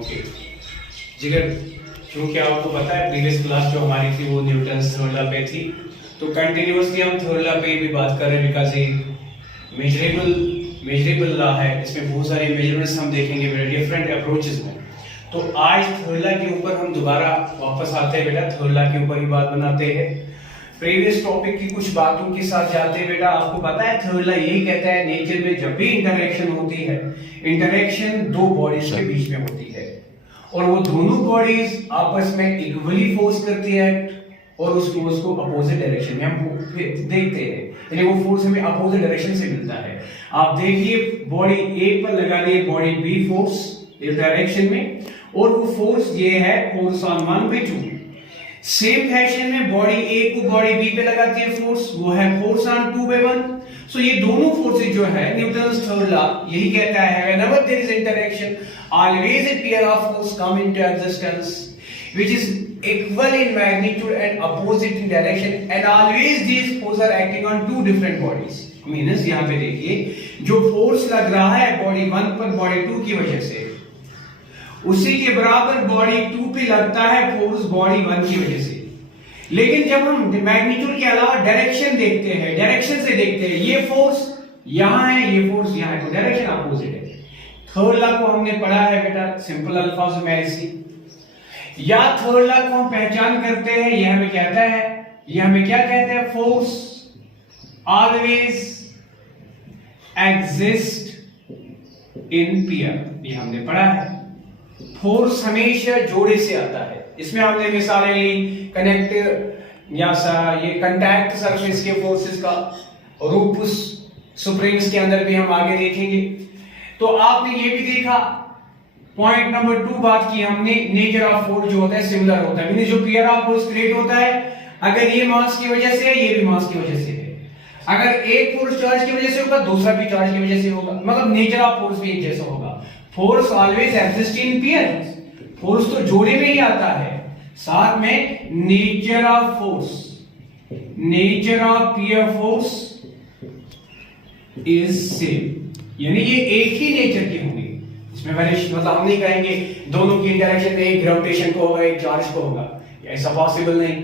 Okay जिगर, क्योंकि आपको पता है प्रीवियस क्लास जो हमारी थी वो न्यूटन्स थर्ड लॉ पे थी, तो कंटिन्यूअसली हम थर्ड लॉ पे भी बात कर रहे हैं बिकॉज ये मेजरेबल लॉ है। इसमें बहुत सारे मेजरमेंट्स हम देखेंगे बेटा डिफरेंट अप्रोचेस में। तो आज थर्ड लॉ के ऊपर हम दोबारा वापस आते हैं बेटा, थर्ड लॉ के ऊपर ही बात बनाते हैं। प्रीवियस टॉपिक की कुछ बातों के साथ जाते हैं बेटा। आपको पता है थर्ड लॉ यही कहता है नेचर में जब भी इंटरेक्शन होती है, इंटरेक्शन दो बॉडीज के बीच में होती है और वो दोनों बॉडीज आपस में इक्वली फोर्स करती है और उस फोर्स को अपोजिट डायरेक्शन में हम देखते हैं, यानी वो फोर्स हमें अपोजिट डायरेक्शन से मिलता है। आप देखिए बॉडी ए पर लगा रही है बॉडी बी फोर्स इस डायरेक्शन में, और वो फोर्स ये है फोर्स ऑन 1/2। सेम फैशन में बॉडी ए को बॉडी बी पे लगाती है फोर्स, वो है फोर्स ऑन 2/1। सो ये दोनों फोर्सेस जो है न्यूटन्स थर्ड लॉ यही कहता है whenever there is interaction always a pair of force come into existence which is equal in magnitude and opposite in direction and always these forces are acting on two different bodies। Means यहां पे देखिए जो force लग रहा है body 1 पर body 2 की वजह से, उसी के बराबर बॉडी 2 पे लगता है फोर्स बॉडी 1 की वजह से। लेकिन जब हम मैग्नीट्यूड के अलावा डायरेक्शन देखते हैं, डायरेक्शन से देखते हैं, ये फोर्स यहां है, ये फोर्स यहां है, तो डायरेक्शन अपोजिट है। थर्ड लॉ को हमने पढ़ा है बेटा सिंपल अल्फाज में ऐसी, या थर्ड लॉ को हम पहचान करते हैं, यह हमें कहता है, यह हमें क्या कहते हैं, force always exist in pair, ये हमने पढ़ा है। फोर्स हमेशा जोड़े से आता है। इसमें हमने मिसालें ली कनेक्ट या ये कांटेक्ट सरफेस के फोर्सेस का, रूपुस स्प्रिंग्स के अंदर भी हम आगे देखेंगे। तो आपने ये भी देखा, पॉइंट नंबर 2 बात की हमने, नेचर ऑफ फोर्स जो होता है सिमिलर होता है, जो पेयर ऑफ फोर्स क्रिएट होता है, अगर ये मास की वजह से है, ये भी मास की वजह से है। अगर एक फोर्स चार्ज की वजह से होगा, दूसरा भी चार्ज की वजह से होगा, मतलब नेचर ऑफ फोर्स भी एक जैसा होगा। Force always exist in pair, force तो जोड़े में ही आता है। साथ में nature of force, nature of pair force is same, यानी ये एक ही नेचर की होंगी। इसमें वेरिएशन मतलब हम नहीं कहेंगे दोनों की इंटरेक्शन में एक ग्रेविटेशन को होगा एक चार्ज को होगा, ऐसा पॉसिबल नहीं।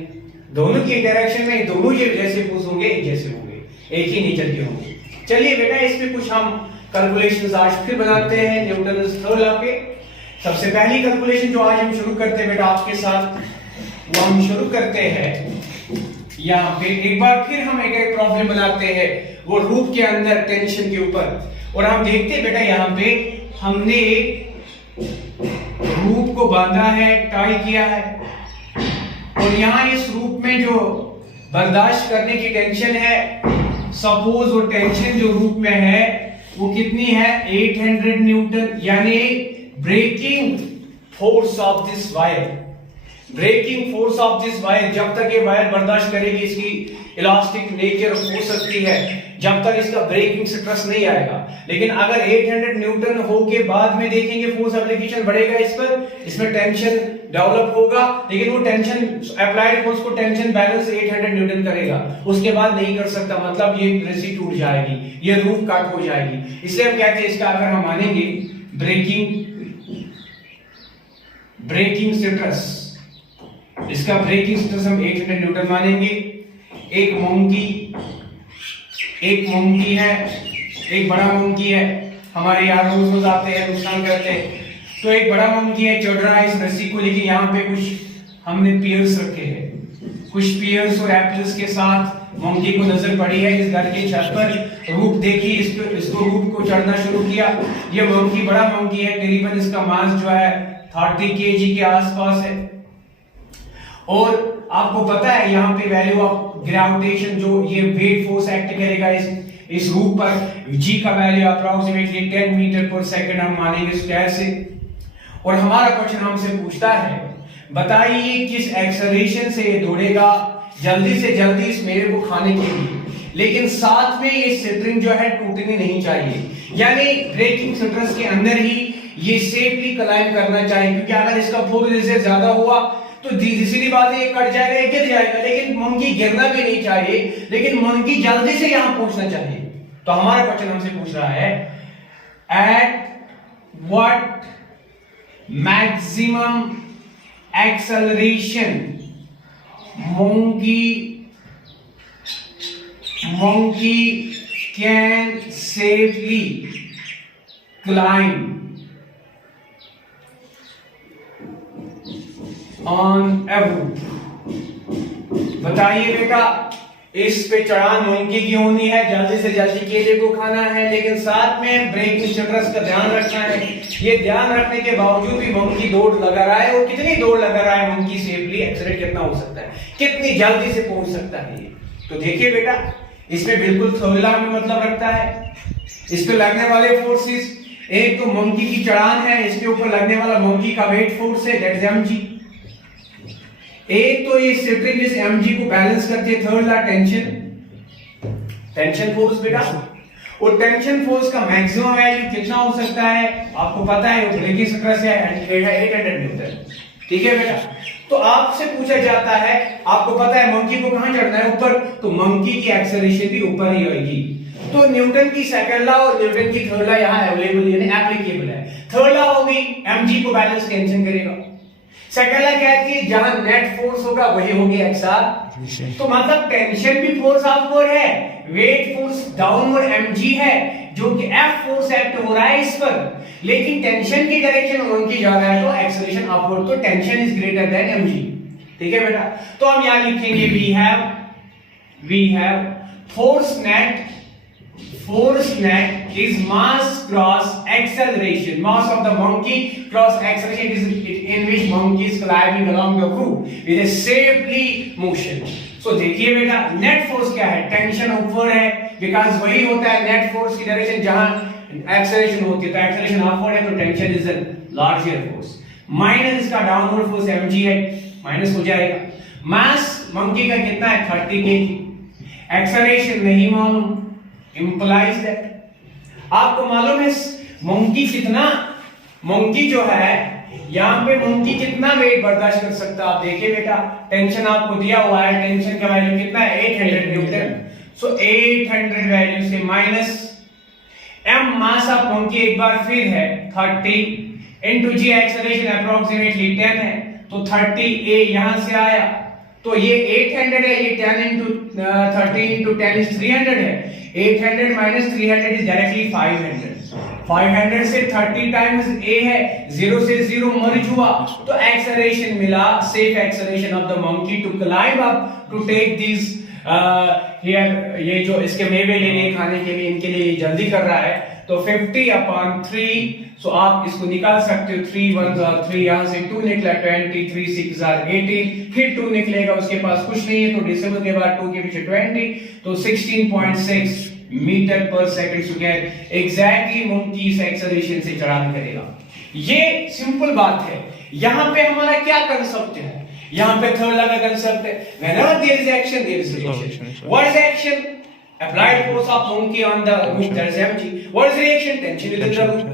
दोनों की इंटरेक्शन में दोनों ये जैसे फोर्स होंगे एक जैसे होंगे, एक ही नेचर के होंगे। चलिए बेटा इसमें कुछ हम कैलकुलेशंस आज फिर बनाते हैं न्यूटन्स थर्ड लॉ पे। सबसे पहली कैलकुलेशन जो आज हम शुरू करते हैं बेटा आपके साथ, वो हम शुरू करते हैं यहाँ पे। एक बार फिर हम एक प्रॉब्लम बनाते हैं वो रूप के अंदर टेंशन के ऊपर, और हम देखते हैं बेटा यहाँ पे हमने एक रूप को बांधा है, टाई किया है, और यहाँ इस रूप में जो बर्दाश्त करने की टेंशन है, सपोज वो टेंशन जो रूप में है वो कितनी है 800 न्यूटन, यानी breaking force of this wire, breaking force of this wire, जब तक ये वायर बर्दाश्त करेगी इसकी इलास्टिक नेचर हो सकती है, जब तक इसका ब्रेकिंग स्ट्रेस नहीं आएगा। लेकिन अगर 800 न्यूटन हो के बाद में देखेंगे फोर्स एप्लीकेशन बढ़ेगा इस पर, इसमें टेंशन डेवलप होगा, लेकिन वो टेंशन अप्लाइड फोर्स को टेंशन बैलेंस 800 न्यूटन करेगा, उसके बाद नहीं कर सकता, मतलब ये रस्सी टूट जाएगी, ये रूफ कट हो जाएगी। इसलिए हम कहते हैं इसका अगर हम मानेंगे ब्रेकिंग स्ट्रेस, इसका ब्रेकिंग स्ट्रेस हम 800 न्यूटन मानेंगे। एक मंकी है, एक बड़ा मंकी है, हमारे यहाँ रोज आते हैं नुकसान करते हैं, तो एक बड़ा मंकी है चढ़ रहा है इस रस्सी को, लेकिन यहाँ पे कुछ हमने पियर्स रखे हैं, कुछ पियर्स और एप्पल्स के साथ मंकी को नजर पड़ी है इस घर की छत पर, रूप देखी, इसको रूप को चढ़ना शुरू किया। ये मंकी बड़ा मंकी है, करीबन इसका मास जो है 30 kg के आसपास है, और आपको पता है यहाँ पे वैल्यू ऑफ ग्रेविटेशन जो ये वेट फोर्स एक्ट करेगा इस रूप पर, g का वैल्यू अप्रोक्सीमेटली 10 मीटर पर सेकंड हम मानेंगे स्क्वायर से। और हमारा क्वेश्चन हमसे पूछता है बताइए किस एक्सेलरेशन से ये दौड़ेगा जल्दी से जल्दी इस मेरे को खाने के लिए, लेकिन साथ में ये स्ट्रिंग जो है टूटनी नहीं चाहिए, यानी ब्रेकिंग स्ट्रेस के अंदर ही ये सेफली क्लाइंब करना चाहिए, क्योंकि अगर इसका फोर्स से ज्यादा हुआ तो सीधी बात है ये कट जाएगा, ये गिर जाएगा, लेकिन मंकी गिरना भी नहीं चाहिए, लेकिन मंकी जल्दी से यहां पहुंचना चाहिए। तो हमारा क्वेश्चन हमसे पूछ रहा है at what maximum acceleration monkey can safely climb on a roof। बताइए बेटा, इस पे चढ़ान मंकी की होनी है, जल्दी से जल्दी केले को खाना है, लेकिन साथ में ब्रेकिंग स्ट्रेस का ध्यान रखना है। ये ध्यान रखने के बावजूद भी मंकी दौड़ लगा रहा है, और कितनी दौड़ लगा रहा है मंकी, सेफली एक्सीलेरेट कितना हो सकता है, कितनी जल्दी से पहुंच सकता है ये। तो देखिए बेटा, इसमें बिल्कुल थर्ड लॉ में मतलब रखता है। इस पे लगने वाले फोर्सेस, एक तो मंकी की चढ़ान है, इसके ऊपर लगने वाला मंकी का वेट फोर्स है, दैट इज mg। एक तो ये सेंट्रिक जिस mg को बैलेंस करती है, थर्ड लॉ टेंशन फोर्स बेटा। और टेंशन फोर्स का मैक्सिमम वैल्यू कितना हो सकता है आपको पता है, वो ब्रेकिंग स्ट्रेस है 800 न्यूटन। ठीक है बेटा, तो आपसे पूछा जाता है, आपको पता है मंकी को कहां चढ़ना है, ऊपर, तो मंकी की एक्सेलरेशन भी ऊपर ही होगी। तो न्यूटन की सेकंड लॉ और न्यूटन की थर्ड लॉ यहां अवेलेबल यानी एप्लीकेबल है। थर्ड लॉ होगी mg को बैलेंस टेंशन करेगा। सेकंड लॉ कहती है जहां नेट फोर्स होगा वही होगी एक्सआर। तो मतलब टेंशन भी फोर्स अपवर्ड है, वेट फोर्स डाउनवर्ड mg है, जो कि F फोर्स एक्ट हो रहा है इस पर, लेकिन टेंशन की डायरेक्शन में मंकी जा रहा है तो एक्सेलरेशन अपवर्ड, तो tension is greater than mg। ठीक है बेटा, तो हम यहां लिखेंगे we have force net is mass cross acceleration, mass of the monkey cross acceleration is in which monkey is climbing along the roof with a safely motion। so देखिए बेटा, net force क्या है, टेंशन ऊपर है, because वही होता है net force की डायरेक्शन जहां एक्सेलरेशन होती है, तो एक्सेलरेशन अपवर्ड है, तो tension is a larger force, minus इसका डाउनवर्ड फोर्स mg है, माइनस हो जाएगा। मास मंकी का कितना है 30 kg, एक्सेलरेशन नहीं मालूम, implies that आपको मालूम है मंकी जो है यहां पे मंकी कितना वेट बर्दाश्त कर सकता है। आप देखिए बेटा, टेंशन आपको दिया हुआ है, टेंशन का वैल्यू कितना है 800 न्यूटन। सो 800 वैल्यू से minus m mass of monkey एक बार फिर है 30 इनटू g एक्सेलरेशन अप्रोक्सीमेटली 10 है, तो 30 a यहां से आया, तो ये 800 है, ये 10 into 30 into 10 is 300 है, 800 minus 300 is directly 500। 500 से 30 times a है, 0 से 0 मर्ज हुआ, तो एक्सेलरेशन मिला, safe acceleration of the monkey to climb up to take this here, ये जो इसके मेवे लेने खाने के लिए, इनके लिए जल्दी कर रहा है, तो 50/3। सो आप इसको निकाल सकते हो, 3 1 are 3, यहां से 2 निकला 20, 3 6 are 18, फिर 2 निकलेगा, उसके पास कुछ नहीं है, तो डिसिमल के बाद 2 के पीछे 20, तो 16.6 मीटर पर सेकंड स्क्वायर एग्जैक्टली मंकी इस एक्सेलरेशन से चढ़ान करेगा। ये सिंपल बात है। यहां पे हमारा क्या कंसेप्ट है, यहां पे थर्ड लॉ का कंसेप्ट है, whenever there is action there is reaction। what is action? Applied force of monkey on the roof, that is mg। what is reaction? Tension within the roof।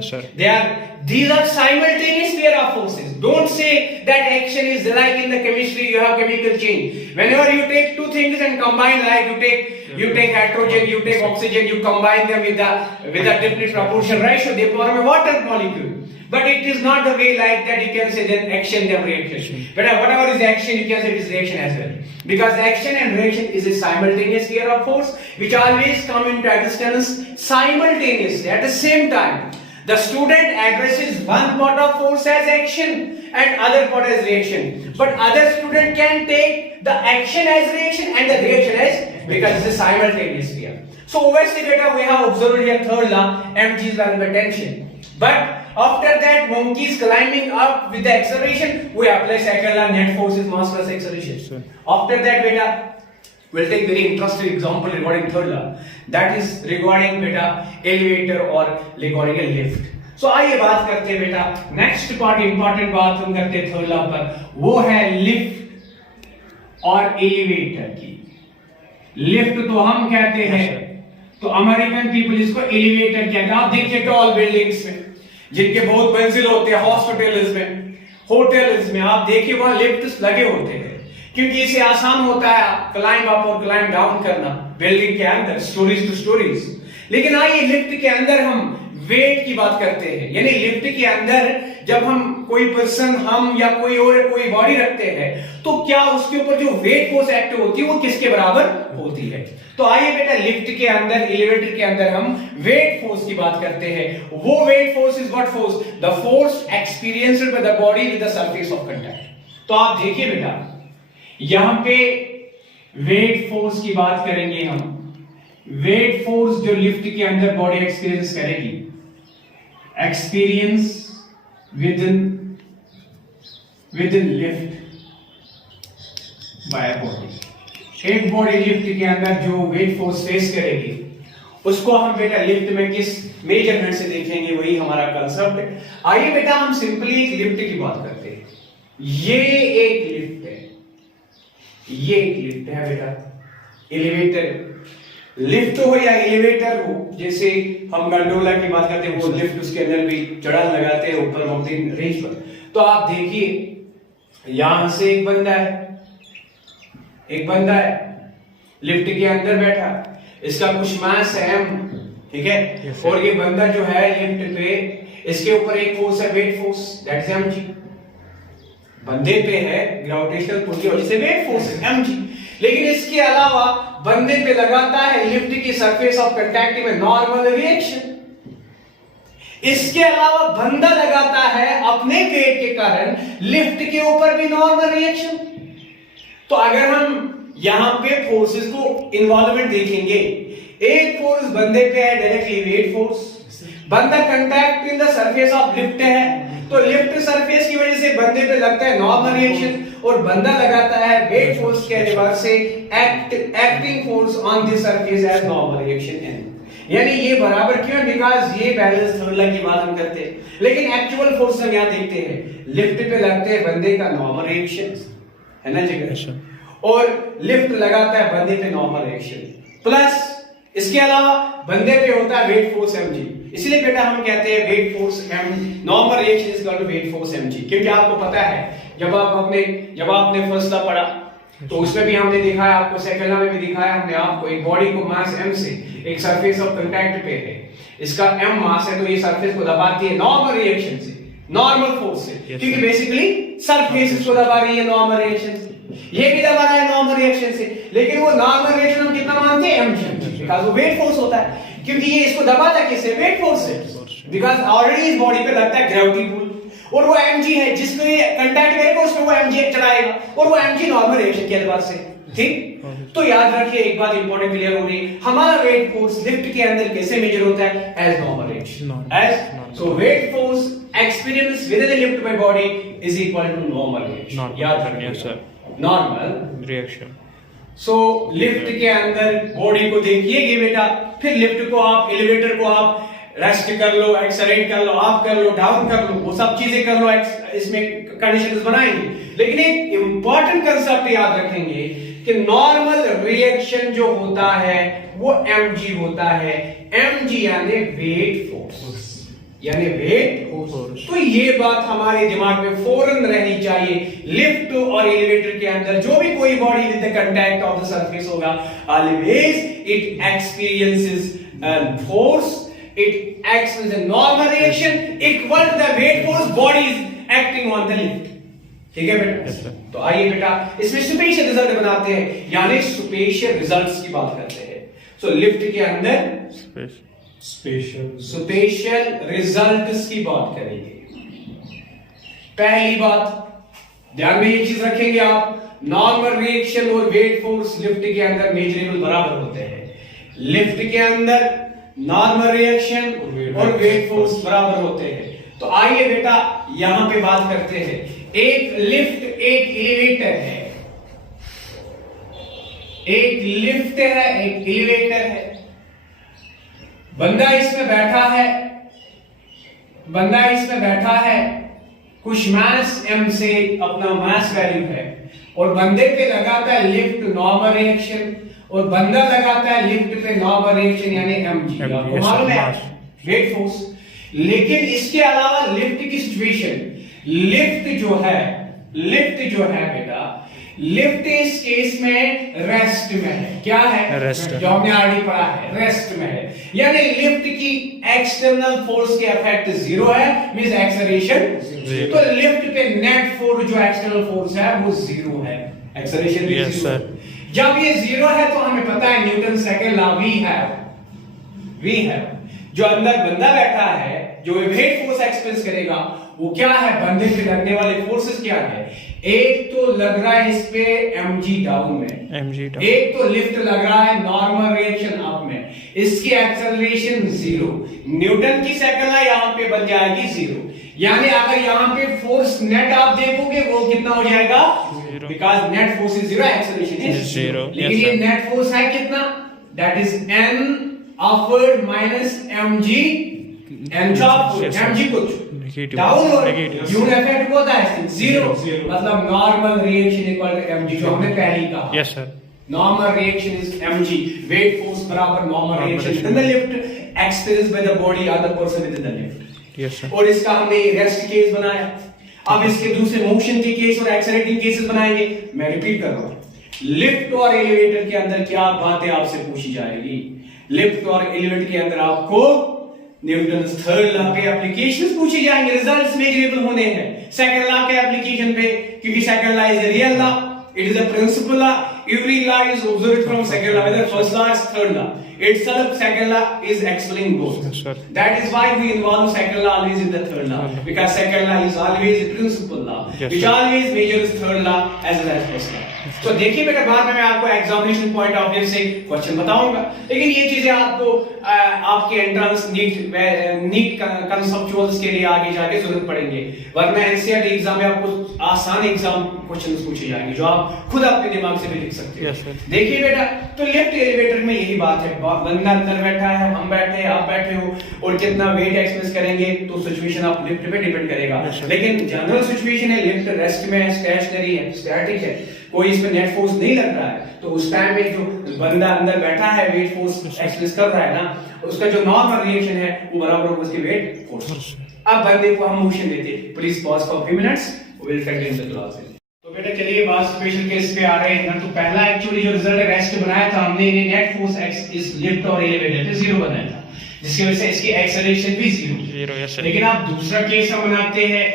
these are simultaneous pair of forces। don't say that action is like in the chemistry you have chemical change, whenever you take two things and combine, like you take hydrogen, you take oxygen, you combine them with a different proportion ratio, they form a water molecule। but it is not the way like that you can say then action then reaction, but whatever is action you can say it is reaction as well, because action and reaction is a simultaneous pair of force which always come into existence simultaneously at the same time। the student addresses one part of force as action and other part as reaction, but other student can take the action as reaction and the reaction as, because it's a simultaneous pair। so obviously data we have observed here third law, mg is value by tension, but after that monkey is climbing up with the acceleration, we apply second law, net force is mass plus acceleration। after that beta we'll take very interesting example regarding third law, that is regarding beta elevator or regarding a lift। so आइए बात करते हैं बेटा, next part important बात हम करते हैं third law पर, वो है लिफ्ट और एलिवेटर की। लिफ्ट तो हम कहते हैं, तो अमेरिकन पीपल इसको एलिवेटर कहते हैं। आप देखिए टॉल बिल्डिंग्स में जिनके बहुत मंजिल होते हैं, हॉस्पिटल्स में, होटल्स में, आप देखिए वहां लिफ्ट्स लगे होते हैं, क्योंकि इससे आसान होता है क्लाइंब अप और क्लाइंब डाउन करना बिल्डिंग के अंदर, स्टोरीज टू स्टोरीज। लेकिन आइए लिफ्ट के अंदर हम वेट की बात करते हैं, यानी लिफ्ट के अंदर जब हम कोई पर्सन, हम या कोई और कोई बॉडी रखते हैं तो क्या उसके ऊपर जो वेट फोर्स एक्ट होती है वो किसके बराबर होती है? तो आइए बेटा लिफ्ट के अंदर, एलिवेटर के अंदर हम वेट फोर्स की बात करते हैं। वो weight force is what force? The force experienced bye the body with the surface of contact. तो आप देखिए बेटा, यहां पे वेट फोर्स की बात करेंगे हम। वेट फोर्स जो लिफ्ट के अंदर बॉडी एक्सपीरियंस करेगी, experience with in lift by body. एक बॉडी लिफ्ट के अंदर जो वेट फोर्स फेस करेगी उसको हम बेटा लिफ्ट में किस मेजरमेंट से देखेंगे, वही हमारा कंसेप्ट है। आइए बेटा हम सिंपली एक लिफ्ट की बात करते हैं। ये एक लिफ्ट है, ये एक लिफ्ट है बेटा, एलिवेटर। लिफ्ट हो या एलिवेटर हो, जैसे हम गंडोला की बात करते हैं, वो लिफ्ट उसके अंदर भी चढ़ान लगाते हैं ऊपर माउंटेन रेंज पर। तो आप देखिए यहां से एक बंदा है, एक बंदा है लिफ्ट के अंदर बैठा, इसका कुछ मास है m, ठीक है, और ये बंदा जो है लिफ्ट पे, इसके ऊपर एक फोर्स है weight force, that is mg। बंदे पे है ग्रेविटेशनल पुल की वजह से वेट फोर्स है mg, लेकिन इसके अलावा बंदे पे लगाता है लिफ्ट की सरफेस ऑफ कांटेक्ट में नॉर्मल रिएक्शन। इसके अलावा बंदा लगाता है अपने वेट के कारण लिफ्ट के ऊपर भी नॉर्मल रिएक्शन। तो अगर हम यहां पे फोर्सेस को इन्वॉल्वमेंट देखेंगे, एक फोर्स बंदे पे है डायरेक्टली वेट फोर्स, बंदा contact in the surface of lift है, तो लिफ्ट सरफेस की वजह से बंदे पे लगता है नॉर्मल रिएक्शन, और बंदा लगाता है वेट फोर्स के रिवर्स से acting force on this surface as normal reaction N. यानी ये बराबर क्यों? बिकॉज़ ये बैलेंस थर्ड लॉ की बात हम करते हैं, लेकिन एक्चुअल फोर्स हम यहां देखते हैं लिफ्ट पे लगते हैं बंदे का नॉर्मल रिएक्शन है ना जी, और लिफ्ट लगाता है बंदे पे नॉर्मल रिएक्शन, प्लस इसके अलावा बंदे पे होता है वेट फोर्स mg। इसलिए बेटा हम कहते हैं weight force m, normal reaction is equal to weight force mg। क्योंकि आपको पता है जब आपने फर्स्ट लॉ पढ़ा तो उसमें भी हमने दिखाया, आपको सेकंड लॉ में भी दिखाया हमने आपको, एक बॉडी को मास m से एक सरफेस ऑफ कांटेक्ट पे है, इसका m मास है, तो ये सरफेस को दबाती है नॉर्मल रिएक्शन से, नॉर्मल फोर्स से, क्योंकि बेसिकली सरफेस इसको दबा रही है नॉर्मल रिएक्शन से, ये भी दबा रहा है नॉर्मल रिएक्शन से, लेकिन वो नॉर्मल रिएक्शन हम कितना मानते हैं? mg, बिकॉज़ वो वेट फोर्स होता है, क्योंकि ये इसको दबाता किससे? वेट फोर्स से, बिकॉज़ ऑलरेडी इस बॉडी पे लगता है ग्रेविटी पुल, और वो mg है जिसको ये कांटेक्ट करेगा उसमें वो mg चढ़ाएगा, और वो mg नॉर्मल रिएक्शन के एतबार से, ठीक। तो याद रखिए एक बात इंपॉर्टेंट क्लियर हो गई, हमारा वेट फोर्स लिफ्ट के अंदर कैसे मेजर होता है? As normal reaction, as so weight force experience within the lift by body is equal to normal reaction. याद रखिए sir, normal reaction. So lift के अंदर बॉडी को देखिएगा बेटा, फिर लिफ्ट को आप, एलिवेटर को आप रेस्ट कर लो, एक्सेलरेट कर लो, अप कर लो, डाउन कर लो, वो सब चीजें कर लो, इसमें कंडीशंस बनाएंगे, लेकिन एक इंपॉर्टेंट कांसेप्ट याद रखेंगे कि नॉर्मल रिएक्शन जो होता है वो mg होता है, mg यानी वेट फोर्स, यानी वेट फोर्स। तो ये बात हमारे दिमाग में फौरन रहनी चाहिए। लिफ्ट और एलिवेटर के अंदर जो भी कोई body with the contact of the surface होगा, always it experiences force, it acts as a normal reaction equal to the weight force body is acting on the lift, ठीक है बेटा। तो आइए बेटा इसमें स्पेशल रिजल्ट बनाते हैं, यानी स्पेशल रिजल्ट्स की बात करते हैं। सो लिफ्ट के अंदर स्पेशल रिजल्ट्स की बात करेंगे। पहली बात ध्यान में ये चीज रखेंगे आप, नॉर्मल रिएक्शन और वेट फोर्स लिफ्ट के अंदर मेजरेबल बराबर होते हैं। लिफ्ट के अंदर नॉर्मल रिएक्शन और वेट फोर्स बराबर होते हैं। तो आइए बेटा यहां पे बात करते हैं, एक लिफ्ट एक एलिवेटर है, एक लिफ्ट है एक एलिवेटर है, बंदा इसमें बैठा है, बंदा इसमें बैठा है, कुछ मास m से अपना मास वैल्यू है, और बंदे पे लगाता है लिफ्ट नॉर्मल रिएक्शन, और बंदा लगाता है लिफ्ट पे नॉर्मल रिएक्शन यानी mg, आपको मालूम है वेट फोर्स। लेकिन इसके अलावा लिफ्ट की सिचुएशन, लिफ्ट जो है बेटा, लिफ्ट इस केस में रेस्ट में है। क्या है? रेस्ट। जो हमने ऑलरेडी पढ़ा है, रेस्ट में है। यानी लिफ्ट की एक्सटर्नल फोर्स के इफेक्ट जीरो है, मींस एक्सेलरेशन जीरो। तो लिफ्ट पे नेट फोर्स जो एक्सटर्नल फोर्स है वो जीरो है, एक्सेलरेशन भी जीरो। जब ये जीरो है तो हमें पता है न्यूटन सेकंड लॉ वी है। जो अंदर बंदा बैठा है, जो वेट फोर्स एक्सपीरियंस करेगा, वो क्या है? बंदे पे लगने वाले फोर्सेस क्या है? एक तो लग रहा है इस पे mg डाउन में, एक तो लिफ्ट लग रहा है नॉर्मल रिएक्शन अप में, इसकी एक्सेलरेशन जीरो। न्यूटन की सेकंड लॉ यहां पे बन जाएगी जीरो। यानी अगर यहां पे फोर्स नेट आप देखोगे वो कितना हो जाएगा? Because net force is zero, acceleration is zero. लेकिन ये नेट फोर्स है कितना? That is n upward minus mg, mg कुछ डाउनवर्ड, यूनिट इफेक्ट को होता है जीरो। मतलब normal reaction equal to mg, जो हमने पहले ही कहा। Yes sir, normal reaction is mg, weight force बराबर normal reaction in the lift experience by the body और the person within the lift. Yes sir. और इसका हमने रेस्ट केस बनाया। अब इसके दूसरे मोशन के केस और एक्सेलरेटिंग केसेस बनाएंगे। मैं रिपीट कर रहा हूं, लिफ्ट और एलिवेटर के अंदर क्या बातें आपसे पूछी जाएगी। लिफ्ट और एलिवेटर के अंदर आपको न्यूटन्स थर्ड लॉ के एप्लीकेशंस पूछे जाएंगे, रिजल्ट्स मेजरेबल होने हैं सेकंड लॉ के एप्लीकेशन पे, क्योंकि second law is a real law, it is a principle law, every law is observed from second law, whether first law or third law, itself second law is explaining both. Yes, that is why we involve second law always in the third law, because second law is always a principal law, yes, which always measures third law as well as first law. तो देखिए बेटा, बाद में मैं आपको examination point of view से question बताऊंगा, लेकिन ये चीजें आपको आपके एंट्रेंस नीट कंसेप्चुअल्स के लिए आगे जाके जरूरत पड़ेंगे, वरना एनसीईआरटी एग्जाम में आपको आसान एग्जाम क्वेश्चंस पूछे जाएंगे जो आप खुद अपने दिमाग से भी लिख सकते हो। yes, देखिए बेटा, तो लिफ्ट एलिवेटर में यही बात है, बंदा अंदर बैठा है, हम बैठे हैं, आप बैठे हो, और कितना वेट एक्सपीरियंस करेंगे तो सिचुएशन आप लिफ्ट पे डिपेंड करेगा। लेकिन जनरल सिचुएशन है, लिफ्ट रेस्ट में है, स्टेशनरी है, स्टैटिक है, कोई इस पे नेट फोर्स नहीं लग रहा है, तो उस टाइम में जो बंदा अंदर बैठा है वेट फोर्स एक्सपीरियंस कर रहा है ना, उसका जो नॉर्मल रिएक्शन है वो बराबर होगा उसके वेट फोर्स। अब बंदे को हम मोशन देते हैं। Please pause for 3 minutes, we will continue the class. तो बेटा चलिए बात स्पेशल केस पे आ रहे हैं ना। तो पहला एक्चुअली जो रिजल्ट रेस्ट बनाया था हमने, net force x is lift और एलिवेटर पे जीरो बनाया था, जिसकी वजह से इसकी एक्सेलरेशन भी जीरो। लेकिन आप दूसरा केस हम बनाते हैं,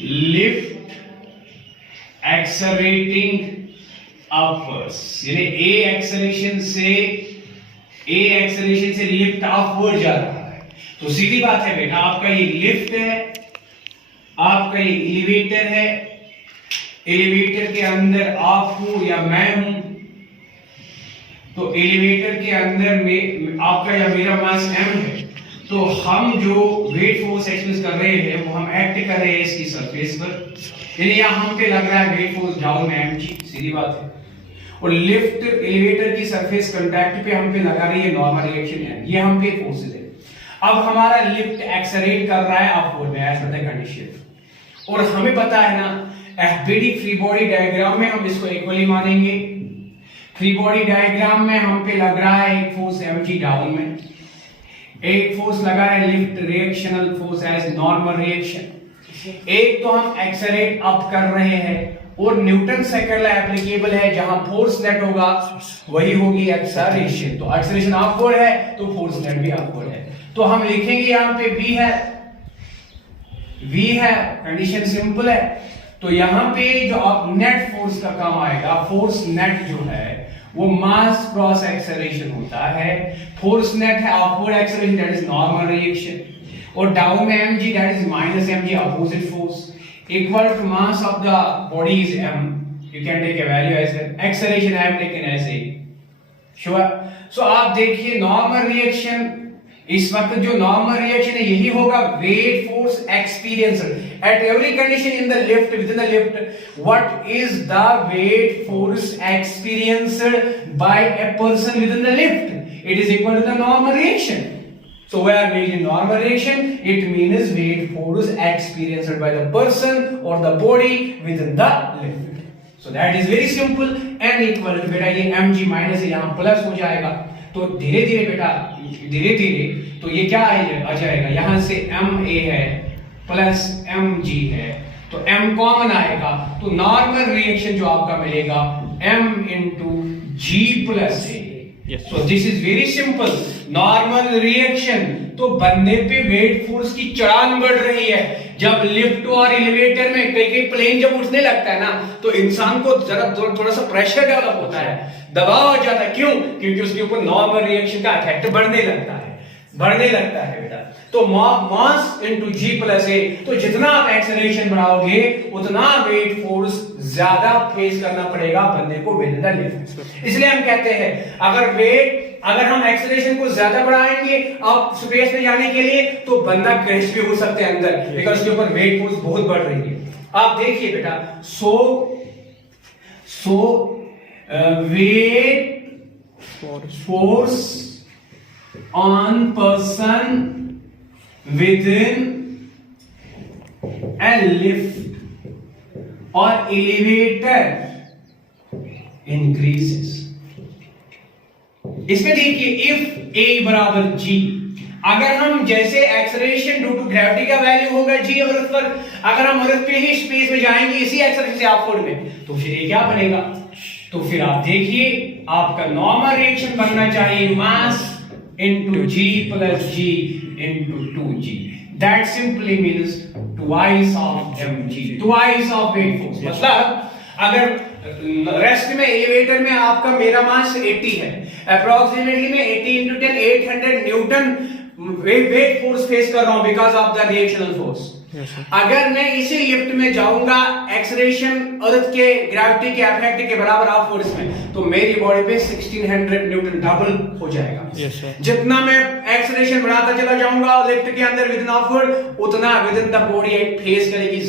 लिफ्ट एक्सेलरेटिंग अपवर्ड्स, यानी ए एक्सेलरेशन से लिफ्ट अपवर्ड जा रहा है। तो सीधी बात है बेटा, आपका ये लिफ्ट है, आपका ये एलिवेटर है, एलिवेटर के अंदर आप हो या मैं हूं, तो एलिवेटर के अंदर में आपका या मेरा मास m है, तो हम जो वेट फोर्स एक्सपीरियंस कर रहे हैं वो हम एक्ट कर रहे हैं इसकी सरफेस पर, यानी यहाँ हम पे लग रहा है वेट फोर्स डाउन में mg, सीधी बात है। और लिफ्ट एलिवेटर की सरफेस कांटेक्ट पे हम पे लगा रही है नॉर्मल रिएक्शन है, ये हम पे फोर्सेस है। अब हमारा लिफ्ट एक्सेलरेट कर रहा है अपवर्ड में एज पर द कंडीशन, और हमें पता है ना एफबीडी फ्री बॉडी डायग्राम में हम इसको इक्वली मानेंगे। फ्री बॉडी डायग्राम में हम पे लग रहा है एक फोर्स mg डाउन में, एक फोर्स लगा है lift reactional force as normal reaction, एक तो हम एक्सेलरेट अप कर रहे हैं, और न्यूटन सेकंड लॉ एप्लीकेबल है, जहां फोर्स नेट होगा वही होगी एक्सेलरेशन। तो एक्सेलरेशन अपवर्ड है तो फोर्स नेट भी अपवर्ड है। तो हम लिखेंगे यहां पे v है, कंडीशन सिंपल है। तो यहां पे जो अब नेट फोर्स का काम आएगा, फोर्स नेट जो है वो मास क्रॉस एक्सेलरेशन होता है। फोर्स नेट है upward acceleration, that is normal reaction, और डाउन में mg, that is minus mg opposite force, equal to mass of the body is m, you can take a value as acceleration I am taken as a, sure. So आप देखिए normal reaction, इस वक्त जो normal reaction है यही होगा weight force experienced at every condition in the lift, within the lift, what is the weight force experienced by a person within the lift, it is equal to the normal reaction. So where measuring normal reaction, it means weight force experienced by the person or the body within the lift. So that is very simple. N equal to बेटा ये mg minus यहाँ plus हो जाएगा, तो धीरे धीरे बेटा धीरे धीरे तो ये क्या आ जाएगा, यहाँ से ma है प्लस mg है, तो m कॉमन आएगा, तो नॉर्मल रिएक्शन जो आपका मिलेगा m into g plus a. So this is very simple, normal reaction. तो बंदे पे वेट फोर्स की चढ़ान बढ़ रही है। जब लिफ्ट और एलिवेटर में कई प्लेन जब उठने लगता है ना, तो इंसान को जरा थोड़ा सा प्रेशर डेवलप होता है, दबाव हो जाता है। क्यों? क्योंकि उसके ऊपर नॉर्मल रिएक्शन का इफेक्ट बढ़ने लगता है बेटा। तो मास इनटू जी प्लस ए, तो जितना आप एक्सेलरेशन बढ़ाओगे उतना वेट फोर्स ज्यादा फेस करना पड़ेगा बंदे को विद द लिफ्ट। इसलिए हम कहते हैं अगर हम एक्सेलरेशन को ज्यादा बढ़ाएंगे आप स्पेस में जाने के लिए, तो बंदा क्रैश भी हो सकते हैं अंदर, बिकॉज़ उसके ऊपर वेट फोर्स बहुत बढ़ रही है। आप देखिए बेटा, weight force on person within a lift or elevator increases। इसमें देखिए if A बराबर G, अगर हम जैसे एक्सेलरेशन ड्यू टू ग्रेविटी का वैल्यू होगा G अर्थ पर, अगर हम अर्थ पे ही स्पेस में जाएंगे इसी एक्सेलरेशन से अपवर्ड में, तो फिर ये क्या बनेगा? तो फिर आप देखिए आपका नॉर्मल रिएक्शन बनना चाहिए मास into g plus g into 2g। That simply means twice of mg, twice of weight force। मतलब अगर रेस्ट में एलिवेटर में आपका मेरा मास 80 है, अप्रोक्सीमेटली में 80 into 10 800 Newton weight force face कर रहा हूं because of the reactional force. अगर मैं इसी लिफ्ट में जाऊंगा एक्सेलरेशन अर्थ के ग्रेविटी के इफेक्ट के बराबर अपवर्ड्स में, तो मेरी बॉडी पे 1600 न्यूटन डबल हो जाएगा। जितना मैं एक्सेलरेशन बढ़ाता चला जाऊंगा लिफ्ट के अंदर विद इन अपवर्ड, उतना with in the body face करेगी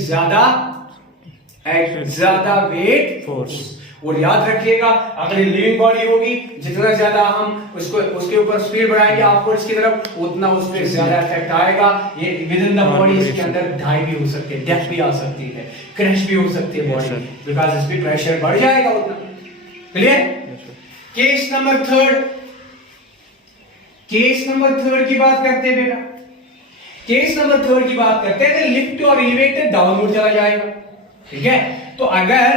ज्यादा वेट फोर्स। और याद रखिएगा अगर लिविंग बॉडी होगी, जितना ज्यादा हम उसके ऊपर स्पीड बढ़ाएंगे अपवर्ड्स की तरफ, उतना उस पर ज्यादा इफेक्ट आएगा। ये विद इन द बॉडी इसके अंदर ढाई भी हो सकती है, डेथ भी आ सकती है, क्रैश भी हो सकती है बॉडी, बिकॉज इस पे प्रेशर बढ़ जाएगा उतना। क्लियर? केस नंबर थर्ड की बात करते हैं बेटा। केस नंबर थर्ड की बात करते हैं, लिफ्ट और एलिवेटर डाउनवर्ड चला जाएगा। ठीक है, तो अगर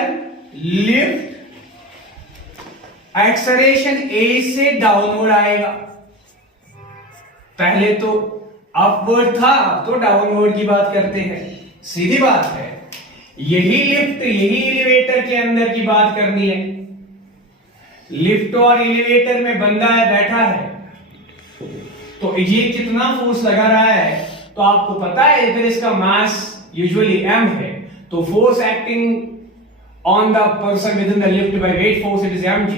लिफ्ट एक्सेलरेशन ए से डाउनवर्ड आएगा, पहले तो अपवर्ड था, अब तो डाउनवर्ड की बात करते हैं। सीधी बात है, यही लिफ्ट यही एलिवेटर के अंदर की बात करनी है। लिफ्ट और एलिवेटर में बंदा है, बैठा है, तो ये कितना फोर्स लगा रहा है, तो आपको पता है अगर इसका मास यूजुअली m है, तो force acting on the person within the lift by weight force, it is mg,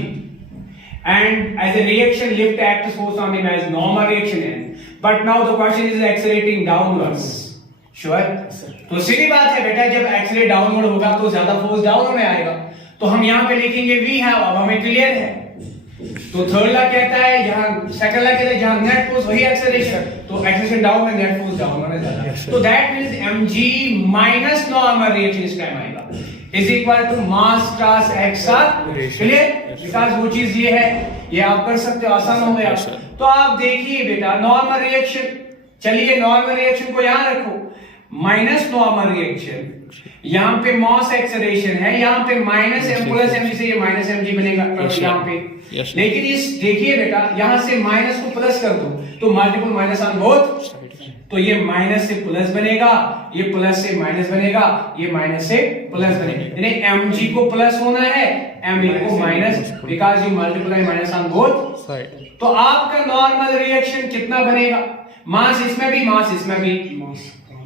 and as a reaction lift acts force on him as normal reaction n, but now the question is accelerating downwards। sure? तो सीधी बात है बेटा, जब accelerate downward होगा तो ज्यादा force down में आएगा, तो हम यहां पे लिखेंगे वी हैव, अब हमें क्लियर है। तो थर्ड लॉ कहता है, जहां सेकंड लॉ कहता है जहां नेट फोर्स वही एक्सेलरेशन, तो एक्सेलरेशन डाउन में नेट फोर्स डाउन होने जा रहा है। तो that means mg minus normal reaction इस टाइम आएगा is equal to mass cross acceleration. Clear? Because वो चीज ये है, ये आप कर सकते हो, आसान हो गया। तो आप देखिए बेटा नॉर्मल रिएक्शन, चलिए नॉर्मल रिएक्शन को यहां रखो, माइनस नॉर्मल रिएक्शन, यहां पे मास एक्सेलरेशन है, यहां पे माइनस m प्लस mg से ये माइनस mg बनेगा यहां पे। लेकिन इस देखिए बेटा, यहां से माइनस को प्लस कर दो तो मल्टीपल माइनस ऑन बोथ, तो ये माइनस से प्लस बनेगा, ये प्लस से माइनस बनेगा, ये माइनस से प्लस बनेगा। यानी mg को प्लस होना है, m को minus, because you multiply minus on both side. तो आपका नॉर्मल रिएक्शन कितना बनेगा? मास इसमें भी, मास इसमें भी,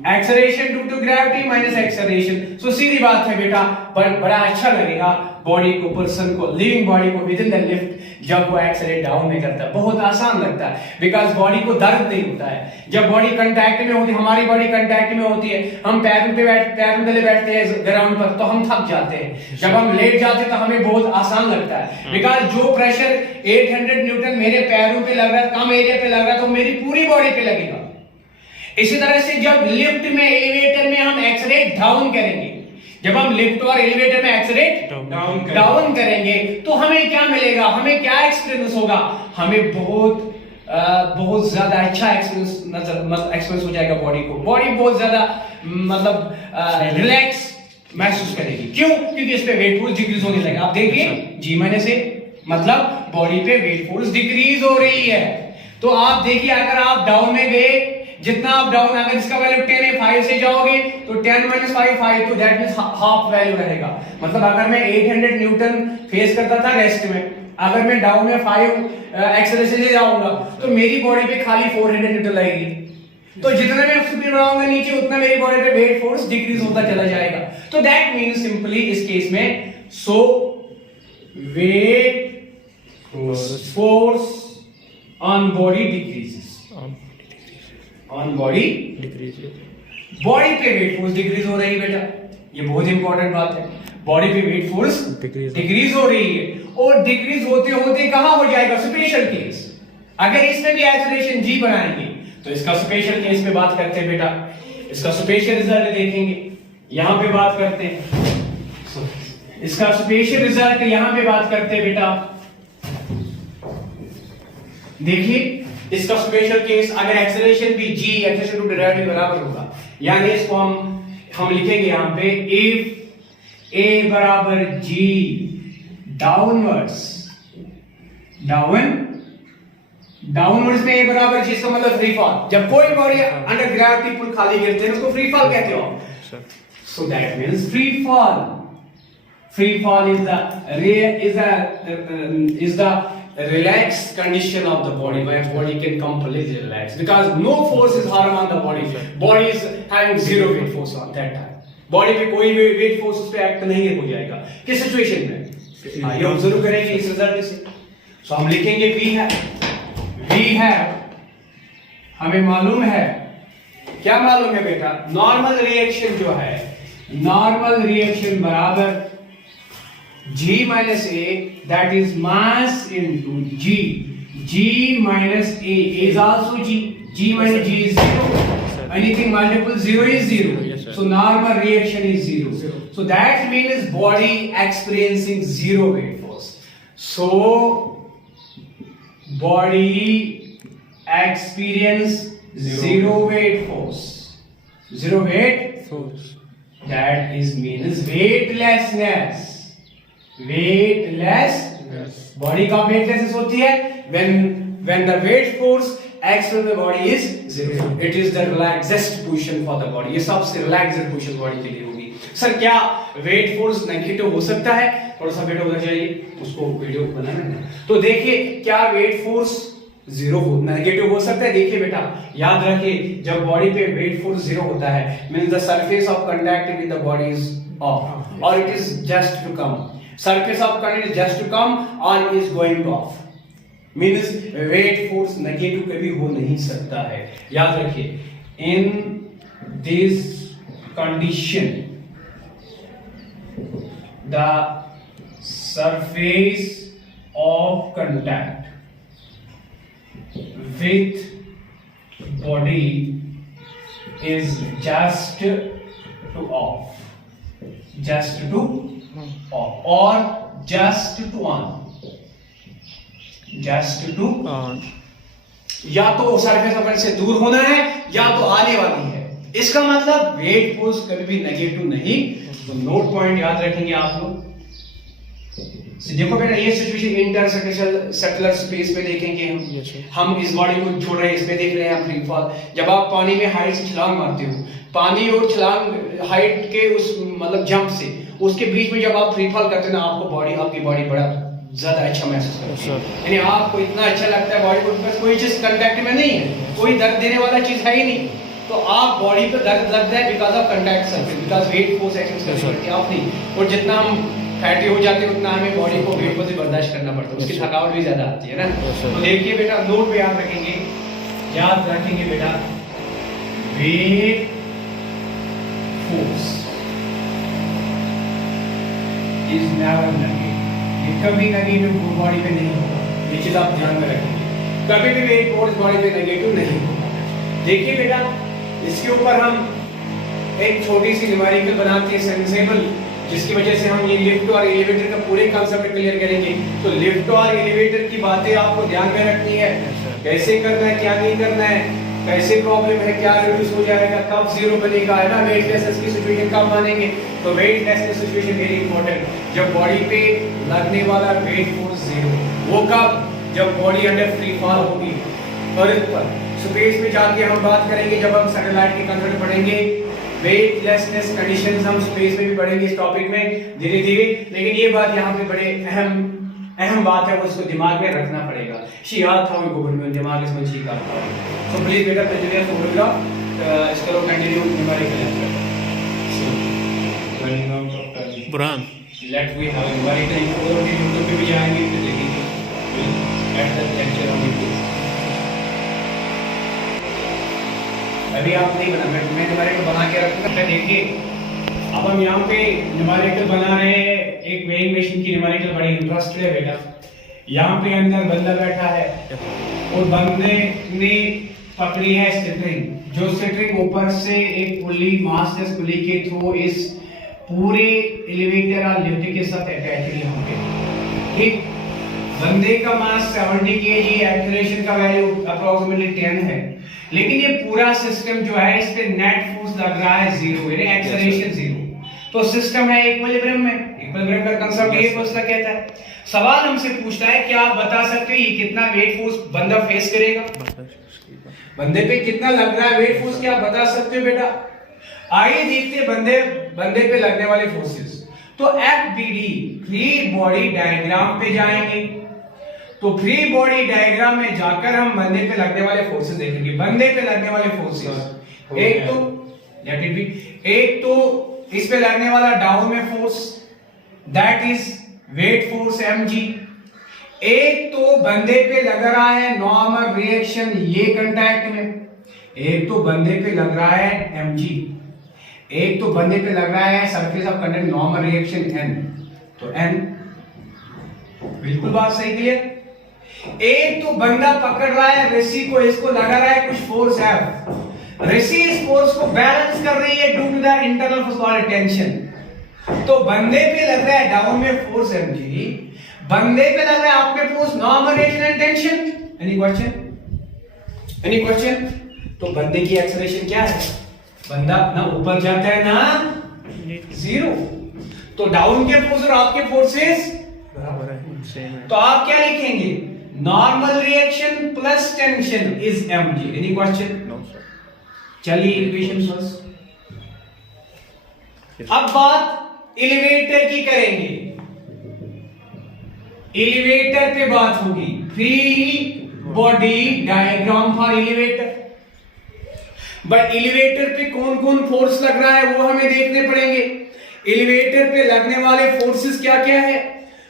acceleration due to gravity minus acceleration. So सीधी बात है बेटा, बड़ा अच्छा लगेगा बॉडी को, पर्सन को, लिविंग बॉडी को विद इन द लिफ्ट जब वो एक्सेलरेट डाउन में करता है, बहुत आसान लगता है, बिकॉज बॉडी को दर्द नहीं होता है। जब बॉडी कांटेक्ट में होती है, हमारी बॉडी कांटेक्ट में होती है, हम पैर में तले बैठते हैं ग्राउंड पर, तो हम थक जाते हैं। जब हम लेट जाते हैं तो हमें बहुत आसान लगता है, बिकॉज जो प्रेशर 800 न्यूटन मेरे पैरों पे लग रहा है, कम एरिया पे लग रहा है, तो मेरी पूरी बॉडी पे लगेगा। इसी तरह से जब लिफ्ट में एलिवेटर में हम एक्सेलरेट डाउन करेंगे, जब हम लिफ्ट और एलिवेटर में एक्सेलरेट डाउन करेंगे, तो हमें क्या मिलेगा, हमें क्या एक्सपीरियंस होगा? हमें बहुत ज्यादा अच्छा एक्सपीरियंस हो जाएगा बॉडी को। बॉडी बहुत ज्यादा मतलब रिलैक्स महसूस करेगी। क्यों? क्योंकि इस पे वेट फोर्स डिक्रीज होने लगे। आप देखिए G माइनस A मतलब बॉडी पे वेट फोर्स डिक्रीज हो रही है। तो आप देखिए अगर आप डाउन में गए, जितना आप डाउन, अगर इसका वैल्यू 10 है 5 से जाओगे तो 10 माइनस 5 तो दैट मींस हाफ वैल्यू रहेगा। मतलब अगर मैं 800 न्यूटन फेस करता था रेस्ट में, अगर मैं डाउन में 5 एक्सेलरेशन से जाऊंगा तो मेरी बॉडी पे खाली 400 न्यूटन लगेगी। तो जितना मैं स्पीड बढ़ाऊंगा नीचे उतना मेरी बॉडी पे वेट फोर्स डिक्रीज होता चला जाएगा। तो दैट मींस सिंपली इस केस में so weight force on body decreases, on body decrease, body पे वेट फोर्स डिक्रीज हो रही है बेटा, ये बहुत इंपॉर्टेंट बात है। बॉडी पे वेट फोर्स डिक्रीज हो रही है और डिक्रीज होते होते कहां हो जाएगा? Special case. अगर इसमें भी एक्सेलरेशन G बनाएंगे तो इसका स्पेशल केस पे बात करते हैं बेटा, इसका स्पेशल रिजल्ट देखेंगे, यहां पे बात करते हैं, इसका स्पेशल रिजल्ट यहां पे बात करते हैं बेटा। देखिए इसका स्पेशल केस, अगर एक्सेलरेशन भी G एक्सेलरेशन टू डेरिवेटिव बराबर होगा, यानी इसको हम लिखेंगे यहां पे इफ A बराबर G डाउनवर्ड्स, डाउनवर्ड्स में A बराबर G, इसका मतलब फ्री फॉल। जब कोई बॉडी अंडर ग्रेविटी पुल खाली गिरते हैं उसको फ्री फॉल कहते हो। So that means free fall, free fall is the relaxed condition of the body where body can completely relax because no force is harm on the body is having zero weight force on that time, body पे कोई weight force उस पे act नहीं हो जाएगा। किस situation में? ये ऑब्जर्व करेंगे इस रिजल्ट से। सो हम लिखेंगे we have हमें मालूम है, क्या मालूम है बेटा? नॉर्मल रिएक्शन जो है, नॉर्मल रिएक्शन बराबर G minus A, that is mass into G. G minus A is also G. G minus G is 0. Anything multiple 0 is 0. Yes, so normal reaction is 0. So that means body experiencing zero weight force. So body experience zero weight force. Zero weight force. That is means weightlessness. Weightless, body का weightlessness होती है when the weight force acts on the body is zero. It is the relaxed position for the body. ये सबसे relaxed position body के लिए होगी। Sir क्या weight force negative हो सकता है? थोड़ा सा बेटा उधर जाइए, उसको वीडियो बनाना है। तो देखिए क्या weight force जीरो नेगेटिव हो सकता है? देखिए बेटा याद रखिए, जब बॉडी पे वेट फोर्स जीरो होता है means the surface of contact with the body is off और it is just to come, surface of contact is just to come or is going to off, means weight force negative कभी हो नहीं सकता है। याद रखिए in this condition the surface of contact with body is just to off, just to or just to on, just to on, या तो surface of से दूर होना है या तो आने वाली है। इसका मतलब वेट फोर्स कभी भी नेगेटिव नहीं। तो नोट पॉइंट याद रखेंगे आप लोग। देखो बेटा ये सिचुएशन इंटरसेक्युलर स्पेस में देखेंगे हम इस बॉडी को छोड़ रहे हैं, इसमें देख रहे हैं फ्री फॉल। जब आप पानी में हाइट से छलांग मारते हो, पानी और छलांग हाइट के उस मतलब जंप से उसके बीच में जब आप फ्री फॉल करते हो ना, आपकी बॉडी बड़ा ज्यादा अच्छा महसूस करती है। यानी आपको इतना अच्छा लगता है बॉडी को, बस कोई चीज कांटेक्ट में नहीं है, कोई दर्द देने वाला चीज है ही नहीं, तो आप बॉडी पे दर्द लगता है because of contact surface, because weight force action करती है आप नहीं। और जितना हम फैटी हो जाते हैं उतना हमें बॉडी को वेट फोर्स बर्दाश्त करना पड़ता है, उसकी थकावट भी ज्यादा आती है ना। तो देखिए बेटा नोट पे याद रखेंगे बेटा weight force is never negative, ये कभी नेगेटिव बॉडी पे नहीं होगा। ये चीज आप ध्यान में रखेंगे, कभी भी वेट फोर्स बॉडी पे नेगेटिव नहीं होगा। देखिए बेटा इसके ऊपर हम एक छोटी सी न्यूमेरिकल बनाते हैं सेंसेबल, जिसकी वजह से हम ये लिफ्ट और एलिवेटर का पूरे कांसेप्ट क्लियर करेंगे। तो लिफ्ट और एलिवेटर की बातें आपको ध्यान में रखनी है, कैसे करना है क्या नहीं करना है। कैसे प्रॉब्लम है, क्या रिड्यूस हो जाएगा, कब जीरो बनेगा, है ना। वेटलेसनेस की सिचुएशन कब मानेंगे, तो वेटलेसनेस सिचुएशन वेरी इंपॉर्टेंट, जब बॉडी पे लगने वाला वेट फोर्स जीरो। वो कब, जब बॉडी अंडर फ्री फॉल होगी अर्थ पर। स्पेस में जाके हम बात करेंगे, जब हम सैटेलाइट की कंसेप्ट पढ़ेंगे, वेटलेसनेस कंडीशंस हम स्पेस में भी पढ़ेंगे इस टॉपिक में धीरे धीरे। लेकिन ये बात यहाँ पे बड़े अहम बात है, वो इसको दिमाग में रखना पड़ेगा। शी याद था उनको में दिमाग इसमें ठीक आता है। सो प्लीज बेटा कंटिन्यू फॉरवर्ड, इसको लोग continue numerical answer. So running out of time Burhan, let we have numerical और भी यूट्यूब पे भी जाएंगे, फिर देखेंगे at the lecture on YouTube. अभी आप नहीं बना, मैं न्यूमेरिकल बना के रखूंगा। देखिए अब हम यहाँ पे न्यूमेरिकल बना रहे हैं, एक वेइंग मशीन की न्यूमेरिकल बड़ी इंटरेस्टेड है बेटा। यहाँ पे अंदर बंदा बैठा है और बंदे ने पकड़ी है स्टिरिंग, जो स्टिरिंग ऊपर से एक पुली, मास पुली के थ्रू इस पूरे एलिवेटर और लिफ्ट के साथ अटैच है यहाँ पे। ठीक, बंदे का मास 70 kg, एक्सेलरेशन का वैल्यू अप्रोक्सीमेटली 10 है, लेकिन ये पूरा सिस्टम जो है इस पे नेट फोर्स लग रहा है जीरो, यानी एक्सेलरेशन जीरो। तो सिस्टम है इक्विलिब्रियम में, इक्विलिब्रियम का कांसेप्ट ये फर्स्ट कहता है। सवाल हमसे पूछता है कि आप बता सकते हो ये कितना वेट फोर्स बंदा फेस करेगा, बंदे पे कितना लग रहा है वेट फोर्स, क्या बता सकते हो बेटा? आइए देखते हैं बंदे पे लगने वाले फोर्सेस। तो FBD फ्री बॉडी डायग्राम पे जाएंगे, तो फ्री बॉडी डायग्राम में जाकर हम बंदे पे लगने वाले फोर्सेस देखेंगे। बंदे पे लगने वाले फोर्सेस, एक तो लेट इट बी, एक तो इस पे लगने वाला डाउन में force, that is wait force mg। एक तो बंदे पे लग रहा है नॉर्मल रिएक्शन ये कांटेक्ट में, एक तो बंदे पे लग रहा है mg, एक तो बंदे पे लग रहा है surface of conduct normal reaction n, तो n। बिल्कुल बात सही क्लियर। एक तो बंदा पकड़ रहा है रस्सी को, इसको लगा रहा है कुछ फोर्स F, रस्सी इस फोर्स को बैलेंस कर रही है due to the internal force called tension. तो बंदे पे लग रहा है डाउन में फोर्स mg, बंदे पे लग रहा है आप में force normal reaction and tension. Any question, any question? तो बंदे की एक्सेलरेशन क्या है, बंदा ना ऊपर जाता है ना जीरो, तो डाउन के फोर्स और आपके फोर्सेस बराबर है। तो आप क्या लिखेंगे, normal reaction plus tension is mg। Any question? No sir. चलिए इक्वेशन फर्स्ट। अब बात एलिवेटर की करेंगे, एलिवेटर पे बात होगी, free body diagram for elevator. But elevator पे कौन कौन फोर्स लग रहा है वो हमें देखने पड़ेंगे। एलिवेटर पे लगने वाले फोर्सेस क्या क्या है?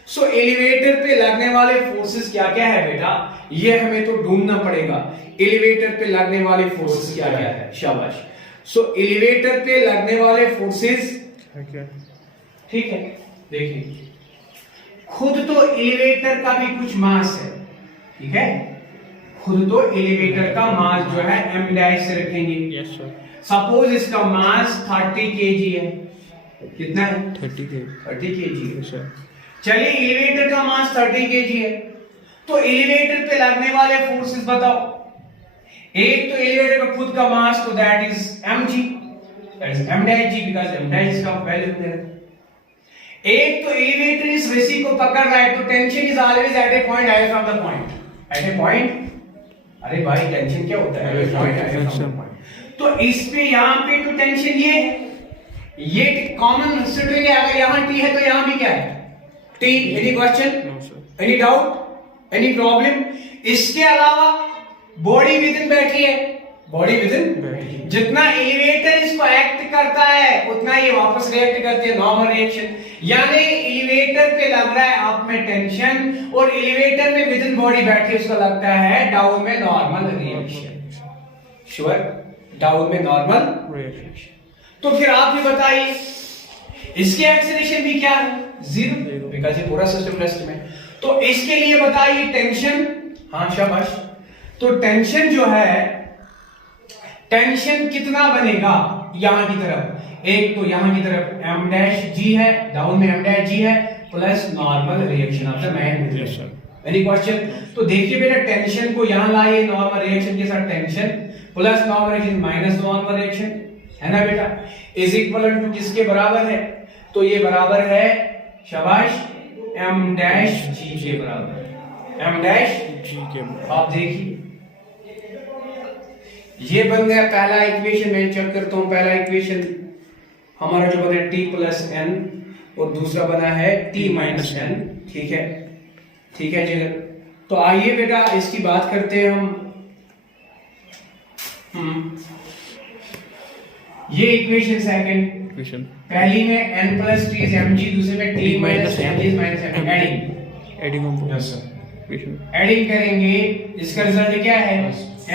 सो एलिवेटर पे लगने वाले फोर्सेस क्या क्या है बेटा, ये हमें तो ढूंढना पड़ेगा। एलिवेटर पे लगने वाले फोर्सेस क्या क्या है, शाबाश। सो एलिवेटर पे लगने वाले फोर्सेस ठीक है, देखिए खुद तो एलिवेटर का भी कुछ मास है, ठीक है, खुद तो एलिवेटर का मास जो है m डैश से रखेंगे। Yes sir. सपोज इसका मास 30 kg है, कितना है? 30 kg है सर। चलिए एलिवेटर का मास 30 kg है, तो एलिवेटर पे लगने वाले फोर्सेस बताओ। एक तो एलिवेटर का खुद का मास, तो that is mg, that is m dash g, because m dash का वैल्यू देना। एक तो एलिवेटर इस रस्सी को पकड़ रहा है, तो tension is always at a point away from the point, at a point. अरे भाई टेंशन क्या होता है, point away from the point. तो इस पे यहां पे तो टेंशन ये है, ये कॉमन सिचुएशन है, अगर यहां t है तो यहां भी क्या है, t। Any question, any doubt, any problem? इसके अलावा बॉडी विद इन बैठी है, बॉडी विद इन, जितना एलिवेटर इसको एक्ट करता है उतना ये वापस रिएक्ट करती है, नॉर्मल रिएक्शन। यानी एलिवेटर पे लग रहा है अप में टेंशन और एलिवेटर में विद इन बॉडी बैठी है उसको लगता है डाउन में नॉर्मल रिएक्शन। श्योर, डाउन में नॉर्मल रिएक्शन। तो फिर आप भी बताइए इसकी एक्सेलरेशन भी क्या है, जीरो, बिकॉज़ ये पूरा सिस्टम रेस्ट में। तो इसके लिए बताइए टेंशन, हाँ शाबाश। तो टेंशन जो है, टेंशन कितना बनेगा यहां की तरफ, एक तो यहां की तरफ m डैश g है, डाउन में m डैश g है, plus normal reaction of the man. Any question? तो देखिए बेटा टेंशन को यहां लाइए नॉर्मल रिएक्शन के साथ tension, plus normal reaction minus normal reaction, है ना बेटा, इज इक्वल टू किसके बराबर है, तो ये बराबर है, शाबाश, m डैश g के बराबर, m डैश g के बराबर। आप देखिए ये बन गया पहला इक्वेशन। मैं चेक करता हूं, पहला इक्वेशन हमारा जो बना है t प्लस n और दूसरा बना है t माइनस n, ठीक है, ठीक है जी। तो आइए बेटा इसकी बात करते हैं हम। ये इक्वेशन सेकंड, पहली में n plus t is mg, दूसरे में t minus n is minus m, adding हम यस सर एडिंग करेंगे, इसका रिजल्ट क्या है,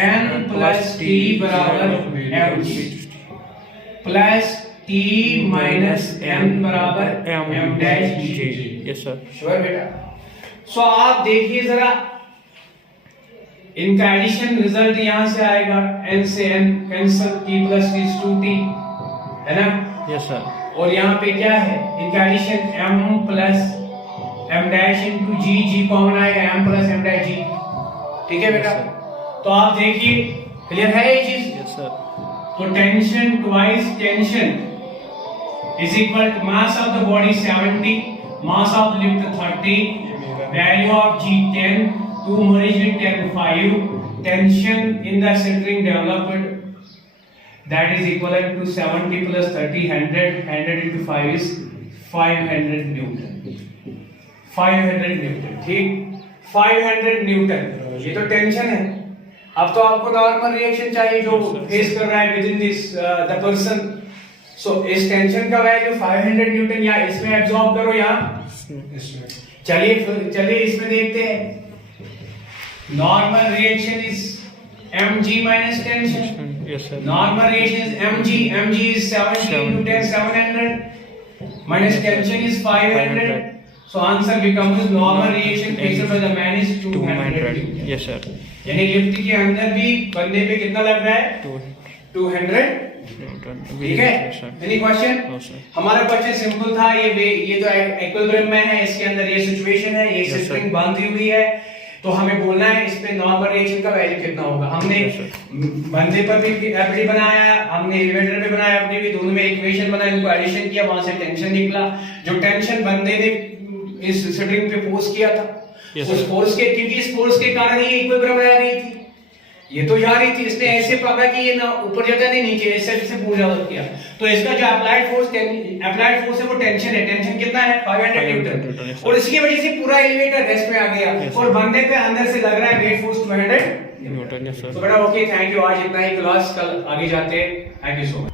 n प्लस t बराबर mg plus t minus n बराबर m dash g। Yes sir, sure बेटा। सो आप देखिए जरा, इनका एडिशन रिजल्ट यहां से आएगा, n से n cancel, t plus t 2t, है ना। Yes sir. और यहाँ पे क्या है, इनका addition m plus m dash into g, g common आएगा, m plus m dash g, ठीक है बेटा। तो आप देखिए क्लियर है ये चीज। Yes sir. तो tension twice tension is equal to mass of the body 70, mass of lift 30, value of g 10, 2 मोरिजिन 10 5, tension in the centering developed, that is equivalent to 70 plus 30 100, 100 into 5 is 500 Newton, 500 Newton, ठीक, 500 Newton. ये तो tension है। अब तो आपको normal reaction चाहिए जो फेस कर रहा है with in this the person. So इस टेंशन का वैल्यू 500 न्यूटन या इसमें एब्सॉर्ब करो या चलिए इसमें देखते हैं। Normal reaction is mg minus tension। Yes sir। Normal reaction is mg is 70 into 10 700 minus tension is 500, so answer becomes normal reaction faced by the man is 200। Yes sir। यानी lift के अंदर भी बनने पे कितना लग रहा है, 200 ठीक है। Any question? हमारा क्वेश्चन सिंपल था, ये तो इक्विलिब्रियम में है, इसके अंदर ये सिचुएशन है, ये स्प्रिंग बांधी हुई है, तो हमें बोलना है इस पे नॉर्मल रिएक्शन का वैल्यू कितना होगा। हमने बंदे पर भी एफडी बनाया, हमने एलिवेटर पे बनाया एफडी भी, दोनों में इक्वेशन बनाया, इनको एडिशन किया, वहां से टेंशन निकला। जो टेंशन बंदे ने इस स्ट्रिंग पे फोर्स किया था, उस फोर्स के, क्योंकि इस फोर्स के कारण ही इक्विलिब्रियम रह रही थी, ये तो जा रही थी, इसने ऐसे पकड़ा कि ये ना ऊपर जाता नहीं नीचे, ऐसे से पूरा किया। तो इसका जो अप्लाइड फोर्स है वो टेंशन है, टेंशन कितना है 500 न्यूटन, और इसकी वजह से पूरा एलिवेटर रेस्ट में आ गया, और बंदे पे अंदर से लग रहा है वेट फोर्स 200 न्यूटन। तो बेटा ओके, थैंक यू, आज इतना ही क्लास, कल आगे जाते हैं। Thank you so much.